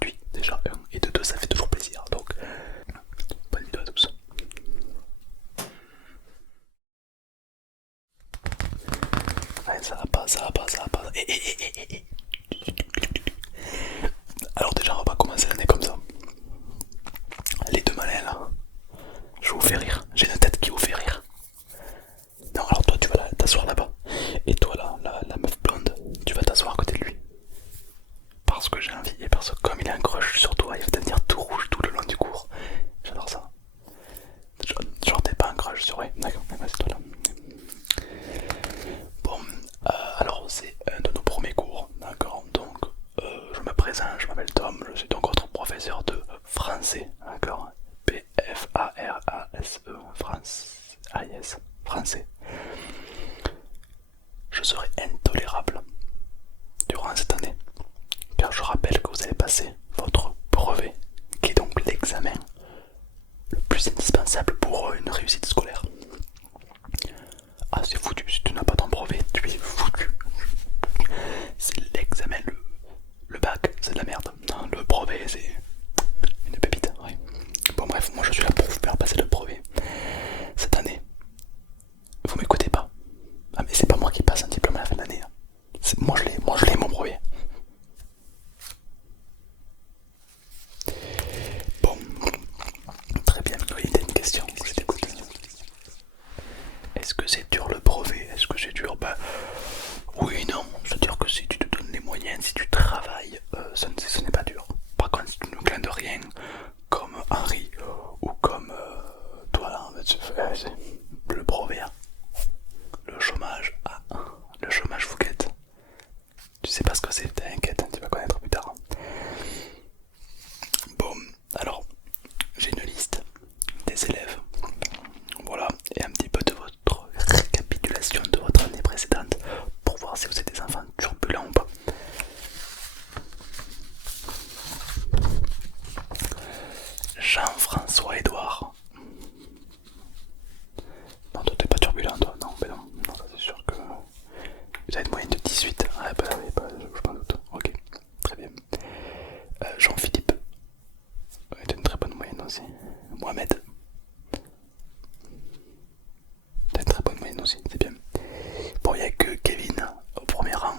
gratuit déjà, un, et de deux ça fait toujours plaisir. Donc, bonne vidéo à tous. Ouais, ça va pas, ça va pas, ça va pas. Alors déjà on va pas commencer l'année comme ça. Les deux malins là, je vous fais rire, j'ai une tête qui vous fait rire. Non, alors toi tu vas t'asseoir là-bas. Et toi là, la meuf blonde, tu vas t'asseoir à côté de lui. Parce que j'ai envie, et parce que comme il a un crush sur toi, il va devenir tout rouge tout le long du cours. J'adore ça. Genre t'es pas un crush sur lui, d'accord, c'est toi là. Bon, alors c'est un de nos premiers cours, d'accord. Donc je me présente, je m'appelle Tom, je suis donc votre professeur de français, d'accord. P-F-A-R-A-S-E, France, A-I-S, français. Je serai intolérable durant cette année, car je rappelle que vous allez passer votre brevet, qui est donc l'examen le plus indispensable pour une réussite scolaire. Ah, c'est foutu, si tu n'as pas ton brevet, tu es foutu. C'est l'examen, le bac, c'est de la merde. Non, le brevet, c'est une pépite. Ouais. Bon, bref, moi je suis là pour vous faire passer le brevet. Cette année, vous m'écoutez pas. Ah, mais c'est pas moi qui passe un diplôme à la fin de l'année. Moi je l'ai mon brevet. Bon, très bien, oui, t'as une question, je t'écoute. Est-ce que c'est dur le brevet? Est-ce que c'est dur? Bah oui, non, c'est-à-dire que si tu te donnes les moyens, si tu travailles, ce n'est pas dur. Par contre, si tu ne clin de rien, comme Henri ou comme toi là, le brevet, hein, le chômage, ah, le chômage vous guette. Tu sais pas ce que c'est, t'inquiète, tu vas connaître plus tard. Bon, alors, j'ai une liste des élèves, voilà, et un petit peu de votre récapitulation de votre année précédente pour voir si vous êtes des enfants turbulents ou pas. Jean-François Edouard. Non, toi t'es pas turbulent, toi, non, mais non, non, ça c'est sûr que vous avez une moyenne de 18. Ah bah oui, bah, je m'en doute, ok, très bien. Jean-Philippe, t'as une très bonne moyenne aussi. Mohamed, t'as une très bonne moyenne aussi, c'est bien. Bon, il n'y a que Kevin au premier rang.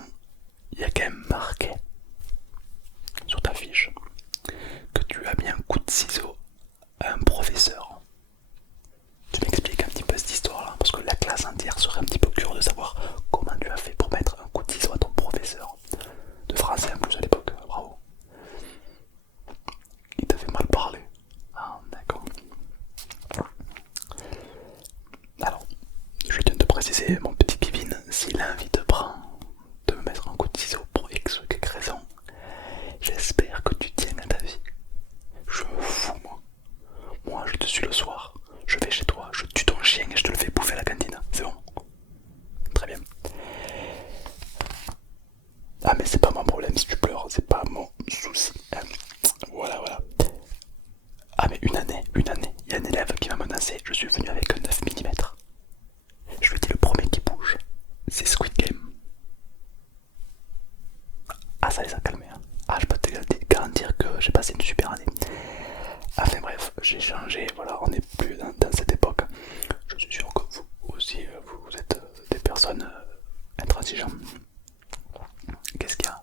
Il y a quand même marqué sur ta fiche que tu as mis un coup de ciseau à un professeur. Tu m'expliques un petit peu cette histoire là, parce que la classe entière serait un petit peu curieuse de savoir comment tu as fait pour mettre un coup de ciseau à ton professeur de français en plus à l'époque. Bravo. Il t'a fait mal parler. Ah, d'accord. Alors, je tiens de te préciser, mon petit Kevin, si l'envie te prend de me mettre un coup de ciseau pour X ou quelque raison, j'espère que tu tiens à ta vie. Je me fous, moi. Moi, je te suis le soir, je vais chez toi, je tue ton chien et je te le fais bouffer à la cantine. C'est bon? Très bien. Ah, mais c'est pas mon problème si tu pleures, c'est pas mon souci. Voilà, voilà. Ah, mais une année, il y a un élève qui m'a menacé, je suis venu avec un 9 mm. Je lui ai dit le premier qui bouge, c'est Squid Game. Ah, ça les a calmés, hein. Ah, je peux te garantir que j'ai passé une super année. Enfin bref, j'ai changé, voilà, on n'est plus dans cette époque. Je suis sûr que vous aussi, vous êtes des personnes intransigeantes. Qu'est-ce qu'il y a?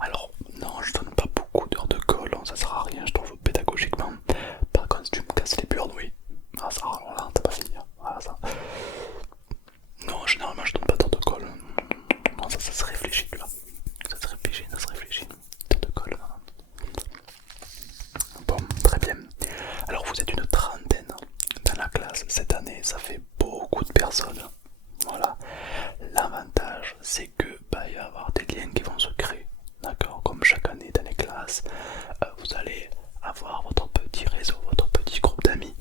Alors, non, je donne pas beaucoup d'heures de colle, ça sert à rien, je trouve, pédagogiquement. Par contre, si tu me casses les burnes, oui. Ah, ça, alors là, t'as pas fini. Ah, ça. Non, généralement, je donne pas d'heures de colle. Non, ça se réfléchit, là. Ça se réfléchit, ça se réfléchit. D'heures de colle, non. Bon, très bien. Alors, vous êtes une trentaine dans la classe cette année, ça fait beaucoup de personnes. Voilà. L'avantage, c'est que il va y avoir des liens qui vont se créer. D'accord? Comme chaque année dans les classes, vous allez avoir votre petit réseau, votre petit groupe d'amis.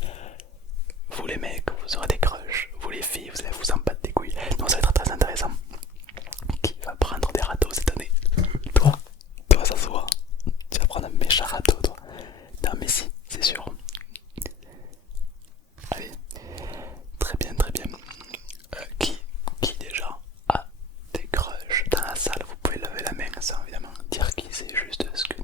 Vous les mecs, vous aurez des crushs. Vous les filles, vous allez vous en battre des couilles. Donc ça va être très intéressant. Qui va prendre des râteaux cette année? Toi ça se voit. Tu vas prendre un méchant râteau, toi. Non mais si, c'est sûr. Allez, très bien, très bien. Qui déjà a des crushs dans la salle? Vous pouvez lever la main sans évidemment dire qui, c'est juste ce que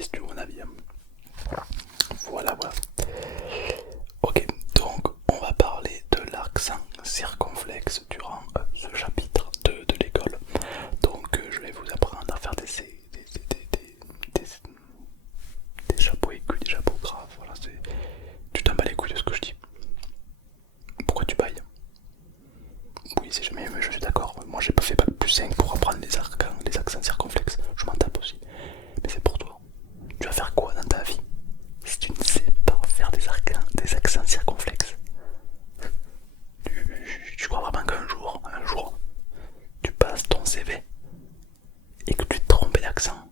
avis, si tu veux mon avis. Voilà, voilà. Ok, donc on va parler de l'accent circonflexe durant ce chapitre de l'école. Donc je vais vous apprendre à faire des chapeaux aigus, des chapeaux graves. Voilà, tu t'en bats les couilles de ce que je dis. Pourquoi tu bailles? Oui, c'est jamais, mais je suis d'accord. Moi j'ai pas fait bac plus 5 pour apprendre les accents circonflexes. Je m'en tape aussi. Mais c'est pour toi. Tu vas faire quoi dans ta vie si tu ne sais pas faire des accents circonflexes? Tu crois vraiment qu'un jour, tu passes ton CV et que tu te trompes d'accent?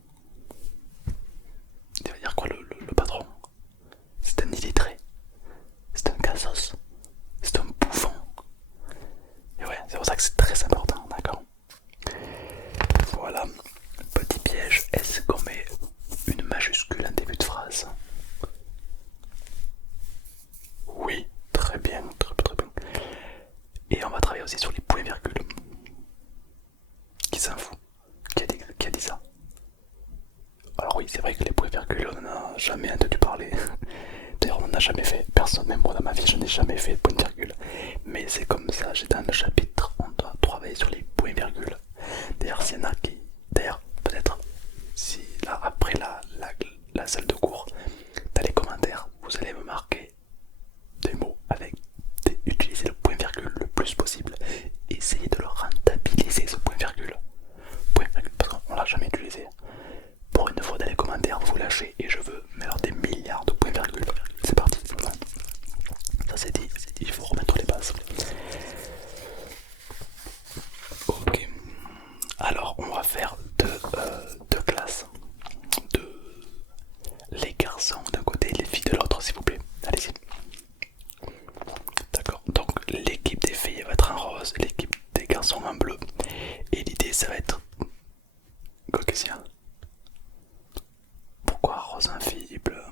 Tu vas dire quoi le patron? C'est un illettré, c'est un cassos, c'est un bouffon. Et ouais, c'est pour ça que c'est très important, d'accord? Voilà, petit piège, est-ce qu'on met une majuscule en début de phrase? Oui, très bien, très bien. Et on va travailler aussi sur les points-virgules. Qui s'en fout? Qui a dit ça? Alors oui, c'est vrai que les points-virgules, on n'en a jamais entendu parler. D'ailleurs, on n'en a jamais fait. Personne, même moi dans ma vie, je n'ai jamais fait de point-virgule. Mais c'est comme ça, j'ai dans le chapitre, on doit travailler sur les points-virgules. D'ailleurs, s'il y en a qui... D'ailleurs, peut-être, si là, après la salle de cours, dans les commentaires, vous allez me marquer des mots avec... Utiliser le point-virgule le plus possible. Essayez de le rentabiliser, ce point-virgule. Point-virgule, parce qu'on l'a jamais utilisé. Pour une fois dans les commentaires, vous lâchez et je veux mais alors des milliards de points virgule. C'est parti. Ça c'est dit, il faut remettre les bases. Ok. Alors on va faire deux classes. Les garçons d'un côté et les filles de l'autre, s'il vous plaît. Allez-y. D'accord. Donc l'équipe des filles va être en rose, l'équipe des garçons en bleu. Et l'idée ça va être... Quoi que c'est? Pourquoi rose invible?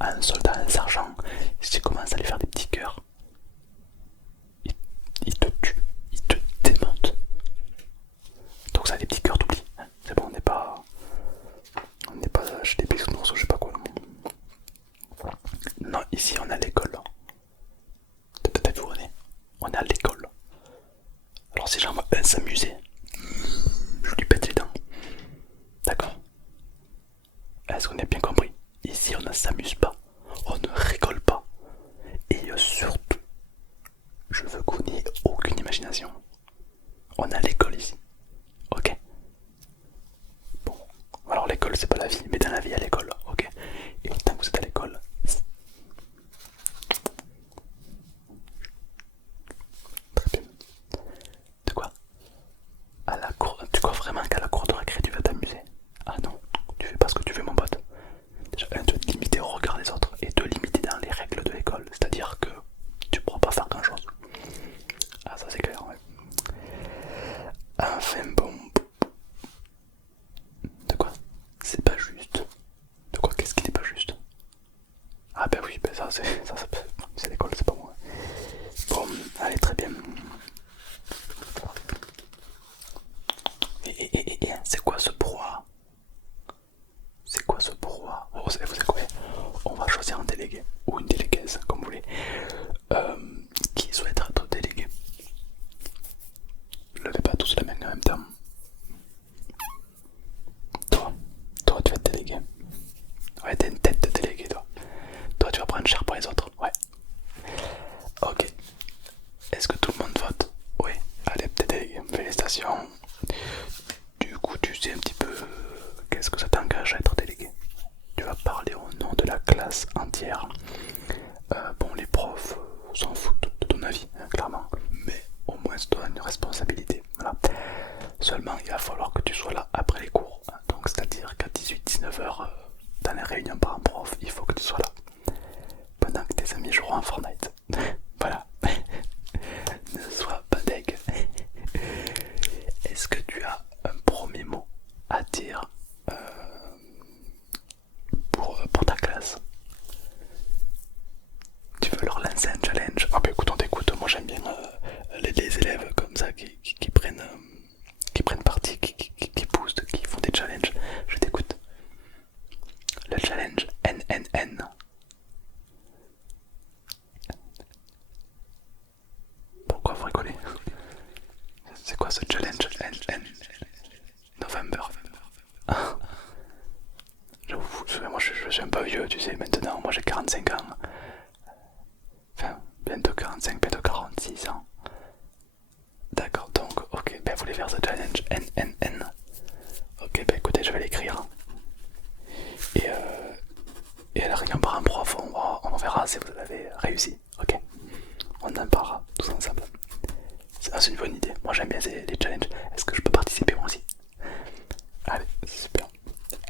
un soldat, un sergent, si tu commences à lui faire des petits cœurs, il, il te tue, il te démonte. Donc ça, des petits cœurs, t'oublies. Hein. C'est bon, on n'est pas chez les bisounours ou je sais pas quoi. Non, ici on est à l'école. T'as vu où on est à l'école. Alors si j'en vois un s'amuser, je lui pète les dents. D'accord? Est-ce qu'on est bien compris? Ici on ne s'amuse pas, on ne rigole pas. Et surtout, je veux qu'on n'ait aucune imagination. On est à l'école ici. Ok? Bon. Alors l'école c'est pas la vie, mais dans la vie à l'école. Ok? Et tant que vous êtes à l'école, très bien. De quoi? À la cour, tu crois vraiment qu'à la cour de récré tu vas t'amuser? Ah non, tu fais pas ce que tu veux mon pote. Déjà, un, de te limiter au regard des autres et de limiter dans les règles de l'école. C'est-à-dire que tu pourras pas faire grand chose. Ah ça c'est clair, ouais. Enfin bon. De quoi? C'est pas juste. De quoi? Qu'est-ce qui n'est pas juste? Ah ben oui, ben ça c'est l'école, c'est pas moi. Bon, allez très bien. Et c'est quoi ce brouhaha? C'est quoi ce brouhaha? Oh, vous savez quoi? On va choisir un délégué ou une déléguée, comme vous voulez. Qui souhaite être délégué? Levez pas tous la main en même temps. Toi tu vas être délégué. Ouais, t'es une tête de délégué toi. Toi tu vas prendre cher pour les autres. Ouais. Ok. Est-ce que tout le monde vote? Oui. Allez, t'es délégué. Félicitations. Du coup tu sais un petit peu qu'est-ce que ça t'engage à être délégué. Tu vas parler au nom de la classe entière. Bon, les profs s'en foutent de ton avis, hein, clairement, mais au moins c'est toi une responsabilité. Voilà. Seulement, il va falloir que tu sois là après les cours. Hein. Donc, c'est-à-dire qu'à 18-19h, dans les réunions par un prof, il faut que tu sois là. Pendant que tes amis joueront à Fortnite. Voilà. Ne sois pas deg. Est-ce que tu as un premier mot à dire pour ta classe? Tu veux leur lancer un challenge? Ah bah écoute, on t'écoute, moi j'aime bien les élèves comme ça qui prennent parti, qui boostent, qui font des challenges. Je t'écoute. Le challenge NNN. Pourquoi vous rigolez? C'est quoi ce challenge NN? November. J'avoue, moi je suis un peu vieux, tu sais, maintenant, moi j'ai 45 ans. Enfin, bientôt 45, bientôt 46 ans. D'accord, donc, ok, ben vous voulez faire ce challenge NNN. Ok, ben écoutez, je vais l'écrire. Et à la réunion par un prof, on verra si vous avez réussi. Ok, on en parlera tous ensemble. C'est une bonne idée, moi j'aime bien les challenges. Est-ce que je peux participer moi aussi? Allez, super.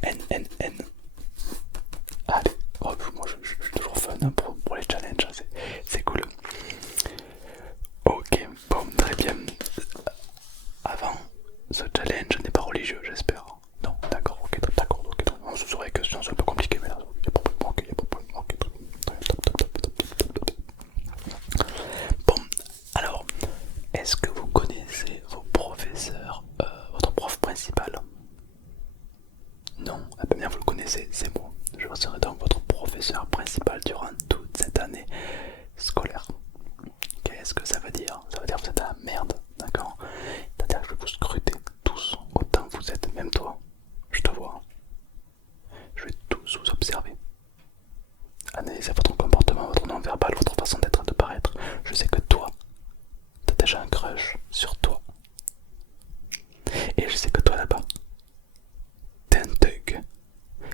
NNN. Allez, hop, moi je suis toujours fun hein, pour les challenges, c'est cool. Ok, bon, très bien. Avant, ce challenge n'est pas religieux, j'espère. Non, d'accord, ok, d'accord, ok. Non, ce serait que c'est un peu compliqué, mais là, il n'y a pas de problème, ok, il n'y a pas de problème, ok, top. Bon, alors, est-ce que vous connaissez vos professeurs, votre prof principal? Non, ah ben bien vous le connaissez, c'est moi. Je serai donc votre professeur principal durant toute cette année scolaire. Qu'est-ce que ça veut dire? Ça veut dire que vous êtes à la merde, d'accord? C'est-à-dire que je vais vous scruter tous, autant que vous êtes, même toi. Je te vois. Je vais tous vous observer. Analysez votre comportement, votre non-verbal, votre façon d'être et de paraître. Je sais que toi, t'as déjà un crush sur toi. Et je sais que toi là-bas, t'es un thug.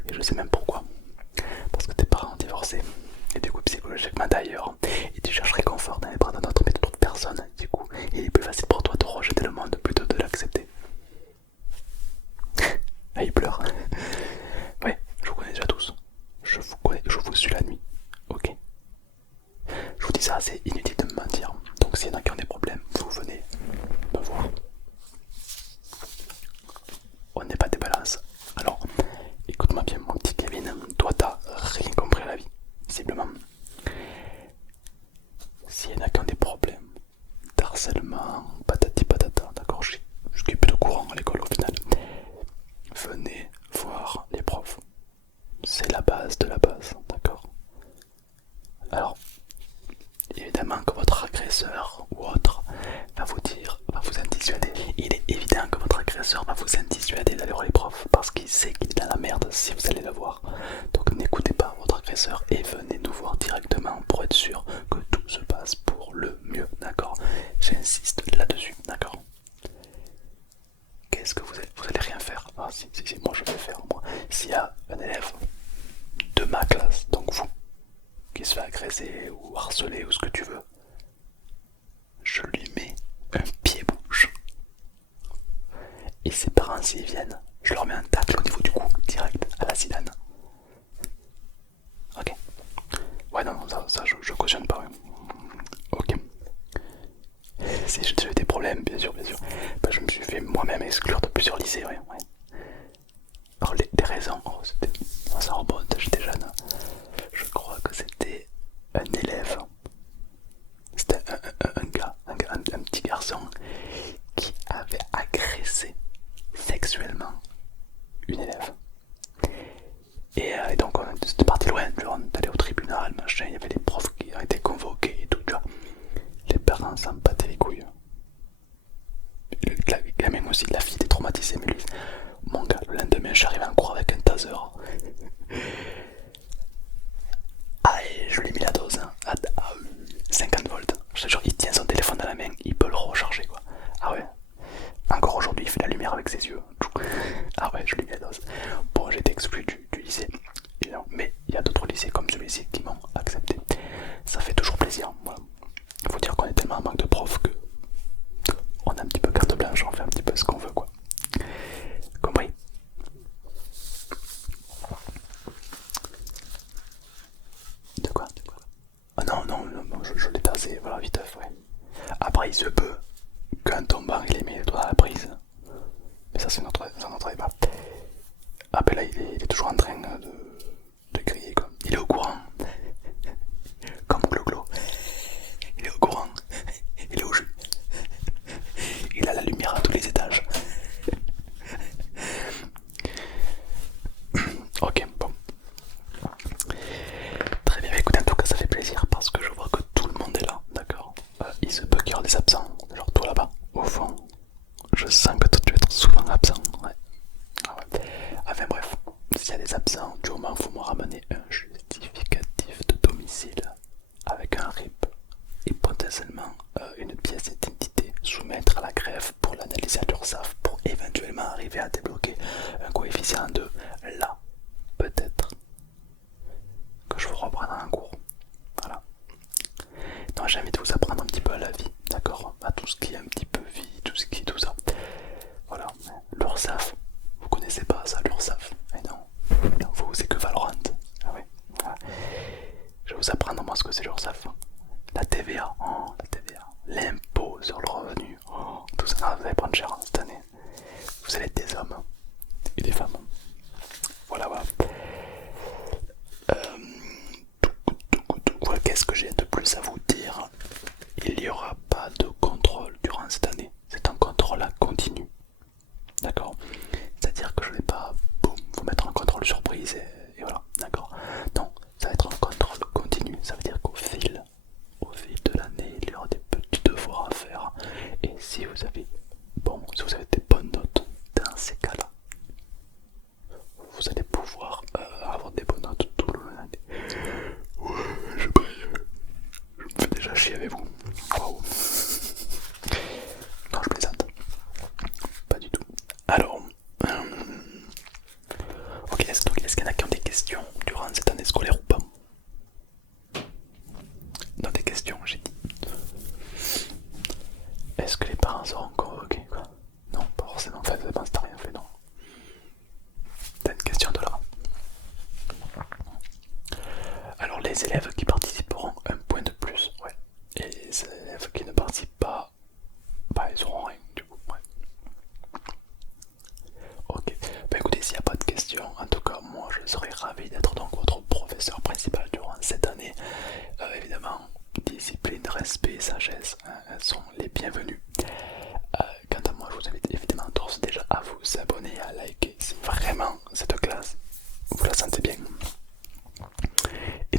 Et je sais même pourquoi. Parce que tes parents ont divorcé. Et du coup, psychologiquement d'ailleurs. Et tu cherches réconfort dans les bras d'un autre, mais d'autres personnes. Du coup, il est plus facile pour toi de rejeter le monde plutôt que de l'accepter. Ah, il pleure. Ouais, je vous connais déjà tous. Je vous connais, je vous suis la nuit. Ok. Je vous dis ça, c'est inutile de me mentir. Donc s'il y en a qui ont des problèmes, vous venez me voir. On n'est pas des balances. Alors, écoute-moi bien mon petit Kevin, toi t'as rien compris à la vie. vexé ou harcelé ou ce que tu veux, je lui mets un pied-bouche. Et ses parents s'ils viennent, je leur mets un tacle au niveau du cou, direct, à la Zidane. Ok. Ouais non, ça je cautionne pas. Ouais. Ok. Si j'ai eu des problèmes, bien sûr. Bah, je me suis fait moi-même exclure de plusieurs lycées, ouais. Alors les raisons, ça remonte, j'étais jeune. Je crois que c'était un élève. C'était un petit garçon qui avait agressé sexuellement une élève. Et donc on était parti loin, on est allé au tribunal, machin, il y avait les profs qui ont été convoqués et tout, tu vois. Les parents s'en battaient les couilles. Le gamin aussi, la fille était traumatisée, mais lui, mon gars, le lendemain, j'arrivais en cours avec un taser. Ah, et je lui ai mis la dose, hein, à 50 volts. Je te jure, il tient son téléphone dans la main, il peut le recharger, quoi. Ah ouais. Encore aujourd'hui, il fait la lumière avec ses yeux. Ah ouais, je lui ai mis la dose. Bon, j'ai été exclu du lycée. Mais il y a d'autres lycées comme celui-ci qui m'ont accepté. Ça fait toujours plaisir. Voilà. Il faut dire qu'on est tellement en manque de profs que on a un petit peu carte blanche, on fait un petit peu ce qu'on veut, quoi. Compris? De quoi? Ah non, je l'ai tasé, voilà, vite, ouais. Après, il se peut qu'un tombant il ait mis les doigts à la prise. Mais ça, c'est notre débat. Ah, ben là, il est toujours en train de crier, quoi. Il est au courant. Comme Glo-Glo. Il est au courant. Il est au jus. Il a la lumière à tous les étages. Ok, bon. Très bien, écoute, en tout cas, ça fait plaisir parce que je vois que tout le monde est là, d'accord. Il se peut qu'il y aura des absents, genre toi là-bas, au fond. Je sens que toi tu vas être souvent absent, ouais. Ah ouais. Enfin bref, s'il y a des absents, du moment faut me ramener un justificatif de domicile avec un RIP et potentiellement une pièce d'identité, soumettre à la greffe pour l'analyse à l'URSSAF pour éventuellement arriver à débloquer un coefficient de là, peut-être que je vous reprendrai un cours. Voilà. Non, j'ai envie de vous apprendre un petit peu à la vie, d'accord? À tout ce qui est un petit peu vie, tout ce qui est tout ça. Voilà. L'URSSAF, vous connaissez pas ça, l'URSSAF? Eh non. Vous, c'est que Valorant. Ah ouais. Voilà. Je vais vous apprendre moi ce que c'est l'URSSAF. La TVA, oh, la TVA. L'impôt sur le revenu, oh, tout ça. Ah, vous allez prendre cher cette année. Vous allez être des hommes et des femmes. Voilà. Voilà, qu'est-ce que j'ai de plus à vous dire? Il n'y aura pas de contrôle durant cette année. C'est un contrôle à continu. D'accord? C'est-à-dire que je ne vais pas boum, vous mettre en contrôle surprise et voilà. D'accord? Non, ça va être un contrôle continu. Ça veut dire qu'au fil de l'année, il y aura des petits devoirs à faire. Et si vous avez des bonnes notes dans ces cas-là, vous allez pouvoir avoir des bonnes notes tout le long de l'année. Ouais, je me fais déjà chier avec vous. Waouh. Non, je plaisante. Pas du tout. Alors, ok, est-ce qu'il y en a qui ont des questions durant cette année scolaire ou pas? Non, des questions, j'ai dit. Est-ce que les parents seront convoqués, quoi? Non, pas forcément. Enfin, ça dépend si t'as rien fait, non. T'as une question de là. Alors, les élèves qui participeront, un point de plus, ouais. Et les élèves qui ne participent pas, bah, ils auront rien, du coup, ouais. Ok, bah écoutez, s'il n'y a pas de questions, en tout cas, moi je serais ravi d'être donc votre professeur principal durant cette année. Évidemment, discipline, respect, sagesse, hein, elles sont les bienvenues. Quant à moi, je vous invite évidemment tous déjà à vous abonner, à liker. C'est vraiment cette classe, vous la sentez bien. Et